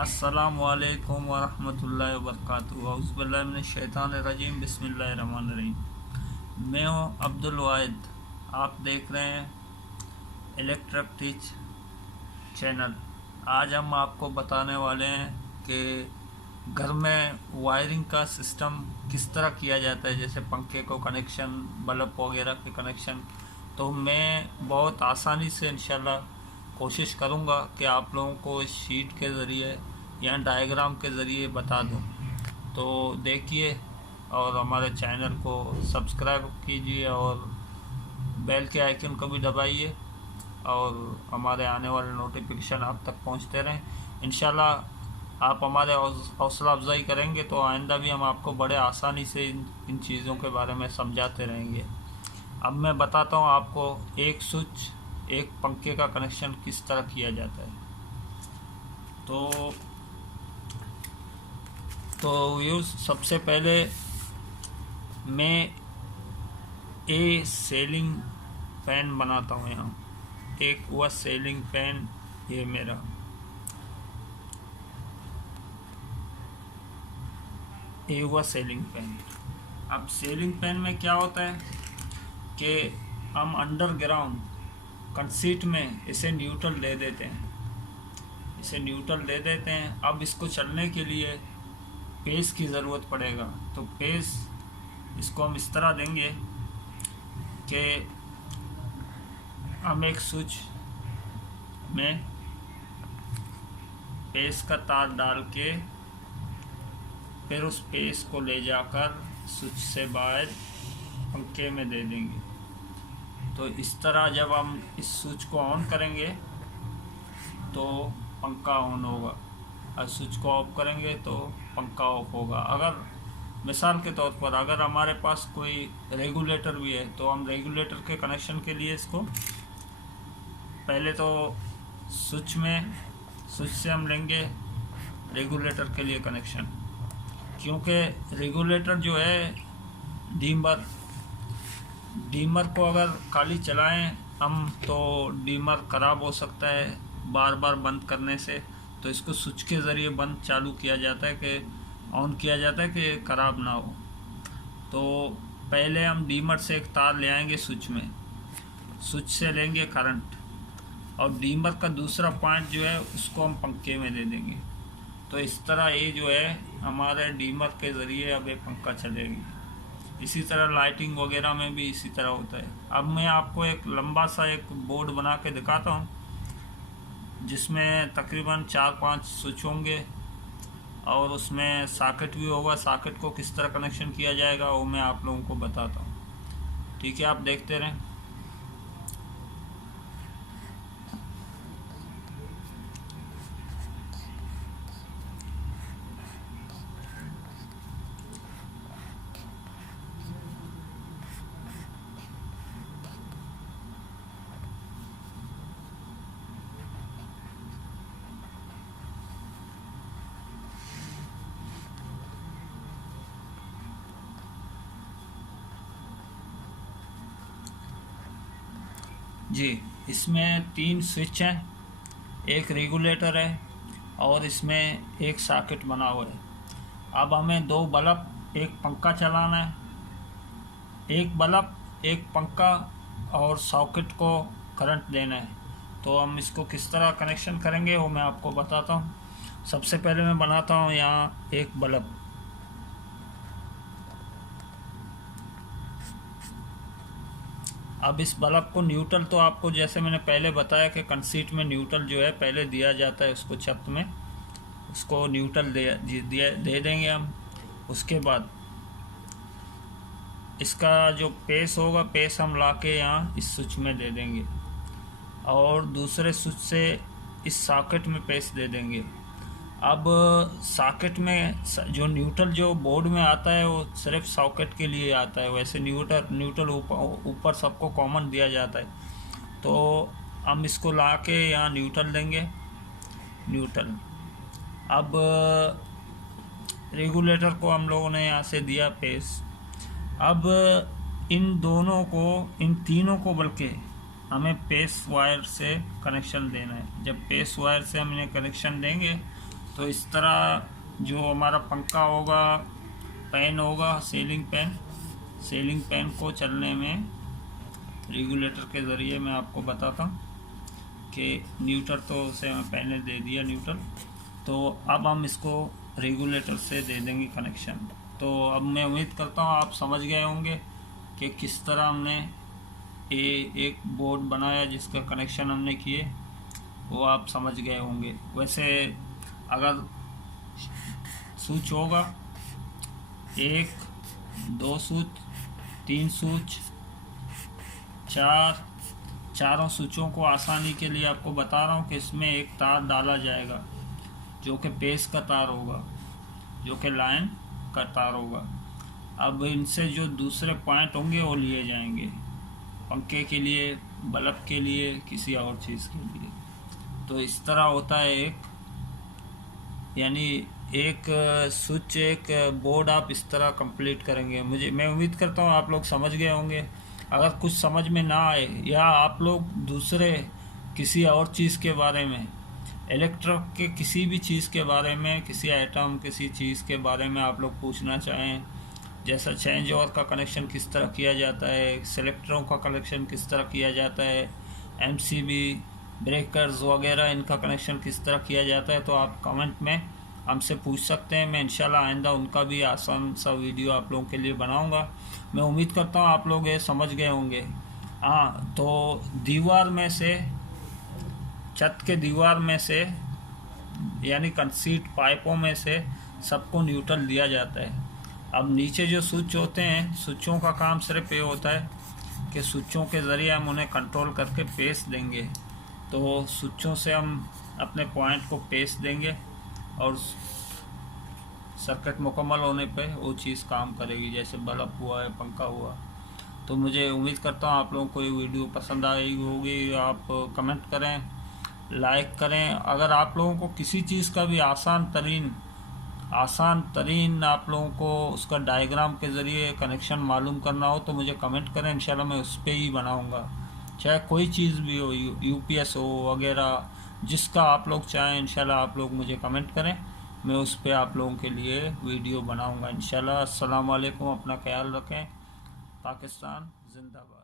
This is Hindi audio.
अस्सलामुअलैकुम वरहमतुल्लाहि वबरकातुहू। औज़ुबिल्लाहि मिनश्शैतानिर्रजीम, बिस्मिल्लाहिर्रहमानिर्रहीम। मैं हूँ अब्दुल वाहिद। आप देख रहे हैं इलेक्ट्रिक टीच चैनल। आज हम आपको बताने वाले हैं कि घर में वायरिंग का सिस्टम किस तरह किया जाता है, जैसे पंखे को कनेक्शन, बल्ब वगैरह के कनेक्शन। तो मैं बहुत आसानी से इंशाल्लाह कोशिश करूँगा कि आप लोगों को इस शीट के ज़रिए या डायग्राम के ज़रिए बता दूँ। तो देखिए और हमारे चैनल को सब्सक्राइब कीजिए और बेल के आइकन को भी दबाइए और हमारे आने वाले नोटिफिकेशन आप तक पहुंचते रहें। इंशाल्लाह आप हमारे हौसला अफजाई करेंगे तो आइंदा भी हम आपको बड़े आसानी से इन चीज़ों के बारे में समझाते रहेंगे। अब मैं बताता हूं आपको एक स्विच, एक पंखे का कनेक्शन किस तरह किया जाता है। तो ये सबसे पहले मैं ए सीलिंग फैन बनाता हूँ। यहाँ एक हुआ सीलिंग फैन, ये मेरा ये हुआ सीलिंग फैन। अब सीलिंग फैन में क्या होता है कि हम अंडरग्राउंड कंसीट में इसे न्यूट्रल दे देते हैं। अब इसको चलने के लिए पेस की ज़रूरत पड़ेगा। तो पेस इसको हम इस तरह देंगे कि हम एक स्विच में पेस का तार डाल के फिर उस पेस को ले जाकर स्विच से बाहर पंखे में दे देंगे। तो इस तरह जब हम इस स्विच को ऑन करेंगे तो पंखा ऑन होगा और स्विच को ऑफ करेंगे तो पंखा ऑफ होगा। अगर मिसाल के तौर पर अगर हमारे पास कोई रेगुलेटर भी है तो हम रेगुलेटर के कनेक्शन के लिए इसको पहले तो स्विच से हम लेंगे रेगुलेटर के लिए कनेक्शन, क्योंकि रेगुलेटर जो है डीमर को अगर खाली चलाएं हम तो डीमर ख़राब हो सकता है बार बार बंद करने से। तो इसको स्विच के ज़रिए बंद चालू किया जाता है कि ऑन किया जाता है कि ख़राब ना हो। तो पहले हम डीमर से एक तार ले आएंगे स्विच से लेंगे करंट और डीमर का दूसरा पॉइंट जो है उसको हम पंखे में दे देंगे। तो इस तरह ये जो है हमारे डीमर के ज़रिए अब ये पंखा चलेगी। इसी तरह लाइटिंग वगैरह में भी इसी तरह होता है। अब मैं आपको एक लंबा सा एक बोर्ड बना के दिखाता हूँ जिसमें तकरीबन 4-5 स्विच होंगे और उसमें सॉकेट भी होगा। सॉकेट को किस तरह कनेक्शन किया जाएगा वो मैं आप लोगों को बताता हूँ। ठीक है, आप देखते रहें। जी, इसमें 3 स्विच हैं, एक रेगुलेटर है और इसमें एक सॉकेट बना हुआ है। अब हमें 2 बल्ब, एक पंखा चलाना है। एक बल्ब, एक पंखा और सॉकेट को करंट देना है। तो हम इसको किस तरह कनेक्शन करेंगे वो मैं आपको बताता हूँ। सबसे पहले मैं बनाता हूँ यहाँ एक बल्ब। अब इस बल्ब को न्यूट्रल, तो आपको जैसे मैंने पहले बताया कि कंसीट में न्यूट्रल जो है पहले दिया जाता है, उसको छत में उसको न्यूट्रल दे देंगे हम। उसके बाद इसका जो पेस होगा, पेस हम ला के यहाँ इस स्विच में दे देंगे और दूसरे स्विच से इस सॉकेट में पेस दे देंगे। अब सॉकेट में जो न्यूट्रल जो बोर्ड में आता है वो सिर्फ सॉकेट के लिए आता है। वैसे न्यूट्रल ऊपर सबको कॉमन दिया जाता है। तो हम इसको ला के यहाँ न्यूट्रल देंगे। अब रेगुलेटर को हम लोगों ने यहाँ से दिया पेस। अब इन तीनों को बल्कि हमें पेस वायर से कनेक्शन देना है। जब पेस वायर से हम इन्हें कनेक्शन देंगे तो तो इस तरह जो हमारा पंखा होगा, पैन होगा, सीलिंग पैन को चलने में रेगुलेटर के ज़रिए मैं आपको बताता हूँ कि न्यूट्रल तो उसे मैं पहले दे दिया न्यूट्रल, तो अब हम इसको रेगुलेटर से दे देंगे कनेक्शन। तो अब मैं उम्मीद करता हूँ आप समझ गए होंगे कि किस तरह हमने एक बोर्ड बनाया जिसका कनेक्शन हमने किए, वो आप समझ गए होंगे। वैसे अगर स्विच होगा 1, 2 स्विच, 3 स्विच, 4, चारों स्विचों को आसानी के लिए आपको बता रहा हूँ कि इसमें एक तार डाला जाएगा जो कि पेस का तार होगा, जो कि लाइन का तार होगा। अब इनसे जो दूसरे पॉइंट होंगे वो लिए जाएंगे पंखे के लिए, बल्ब के लिए, किसी और चीज़ के लिए। तो इस तरह होता है यानी एक स्विच, एक बोर्ड आप इस तरह कंप्लीट करेंगे। मैं उम्मीद करता हूँ आप लोग समझ गए होंगे। अगर कुछ समझ में ना आए या आप लोग दूसरे किसी और चीज़ के बारे में, इलेक्ट्रिक के किसी भी चीज़ के बारे में, किसी आइटम, किसी चीज़ के बारे में आप लोग पूछना चाहें, जैसा चेंज ओवर का कनेक्शन किस तरह किया जाता है, सेलेक्टरों का कनेक्शन किस तरह किया जाता है, एमसीबी, ब्रेकर्स वगैरह इनका कनेक्शन किस तरह किया जाता है, तो आप कमेंट में हमसे पूछ सकते हैं। मैं इंशाल्लाह आइंदा उनका भी आसान सा वीडियो आप लोगों के लिए बनाऊंगा। मैं उम्मीद करता हूँ आप लोग ये समझ गए होंगे। हाँ, तो दीवार में से, छत के दीवार में से यानी कंक्रीट पाइपों में से सबको न्यूट्रल दिया जाता है। अब नीचे जो स्विच होते हैं, स्विचों का काम सिर्फ ये होता है कि स्विचों के ज़रिए हम उन्हें कंट्रोल करके पेस देंगे। तो स्विचों से हम अपने पॉइंट को पेस देंगे और सर्किट मुकम्मल होने पे वो चीज़ काम करेगी, जैसे बल्ब हुआ है, पंखा हुआ। तो मुझे उम्मीद करता हूँ आप लोगों को ये वीडियो पसंद आई होगी। आप कमेंट करें, लाइक करें। अगर आप लोगों को किसी चीज़ का भी आसान तरीन आप लोगों को उसका डायग्राम के ज़रिए कनेक्शन मालूम करना हो तो मुझे कमेंट करें, इंशाल्लाह मैं उस पर ही बनाऊँगा। चाहे कोई चीज़ भी हो, यूपीएस हो वगैरह, जिसका आप लोग चाहें, इंशाल्लाह आप लोग मुझे कमेंट करें, मैं उस पर आप लोगों के लिए वीडियो बनाऊँगा इंशाल्लाह। अस्सलाम वालेकुम, अपना ख्याल रखें। पाकिस्तान जिंदाबाद।